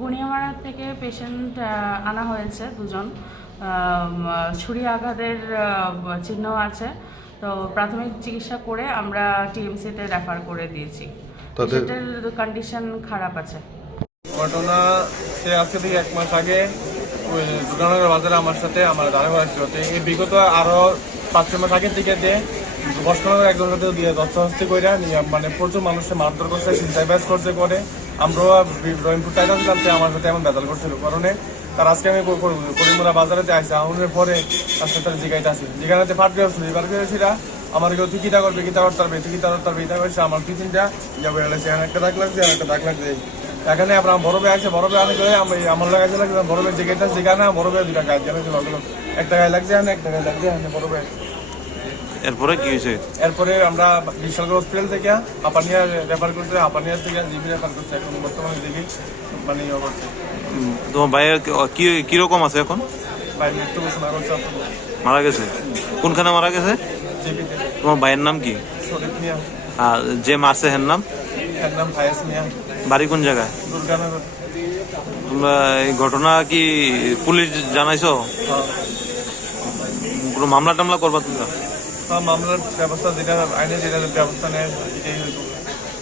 বুনিয়ামারা থেকে পেশেন্ট আনা হয়েছে দুজন। ছুরি আঘাতের আহ, চিহ্ন আছে। তো প্রাথমিক চিকিৎসা করে আমরা টিএমসিতে রেফার করে দিয়েছি। পেশেন্টের কন্ডিশন খারাপ আছে। ঘটনা সে আজকে থেকে এক মাস আগে। ওই দুর্গানগর বাজারে আমার সাথে আমার দাঁড়া আসছিল। তো এই বিগত আরও পাঁচ ছয় মাস আগের থেকে দিয়ে বসনগর একজন সাথে দিয়ে দশটি করে নিয়ে মানে প্রচুর মানুষের মারধর করছে চিন্তায় ব্যাস করছে করে। আমরাও রহিমপুর টাইগার জানতে আমার সাথে এমন বেতাল করছিল, কারণে তার আজকে আমি করিমুরা বাজারেতে আসছি আহুনের পরে তার সাথে তার জিগাইতে আসি। জিগানাতে ফাট গেছিল এবার গেছিলা আমার কেউ তুই কিতা করবে, কিতা করতে পারবে তুই কিতা করতে পারবে, এটা করেছে আমার তুই চিন্তা যাব এখানে একটা দাগ লাগছে একটা দাগ লাগছে। এখানে আপনার ভাই আছে ভাই অনেক করে আমি আমার লাগাইছে লাগছে বড় ভাই জিগাইতে জিগা না, বড় ভাই দুটা গাছ লগলো একটা গায়ে লাগছে এখানে একটা গায়ে লাগছে এখানে বড় ভাই। এরপরে কি হয়েছে? এরপরে আমরা বিশালগড় হসপিটাল থেকে আপানিয়া রেফার করছে আপানিয়া থেকে জিবি রেফার করছে এখন বর্তমানে জিবি মানে উম, তোমার ভাইয়ের কি- কি কীরকম আছে এখন? ভাই মৃত্যু মারা গেছে? কোনখানে মারা গেছে? তোমার ভাইয়ের নাম কি? আর যে মারছে হের নাম? বাড়ি কোন জায়গায়? তোমরা এই ঘটনা কি পুলিশ জানাইছো? হ্যাঁ। কোনো মামলা টামলা করবা তোমরা? মামলার ব্যবস্থা যেটা আইনে যেটা ব্যবস্থা নেয় এটাই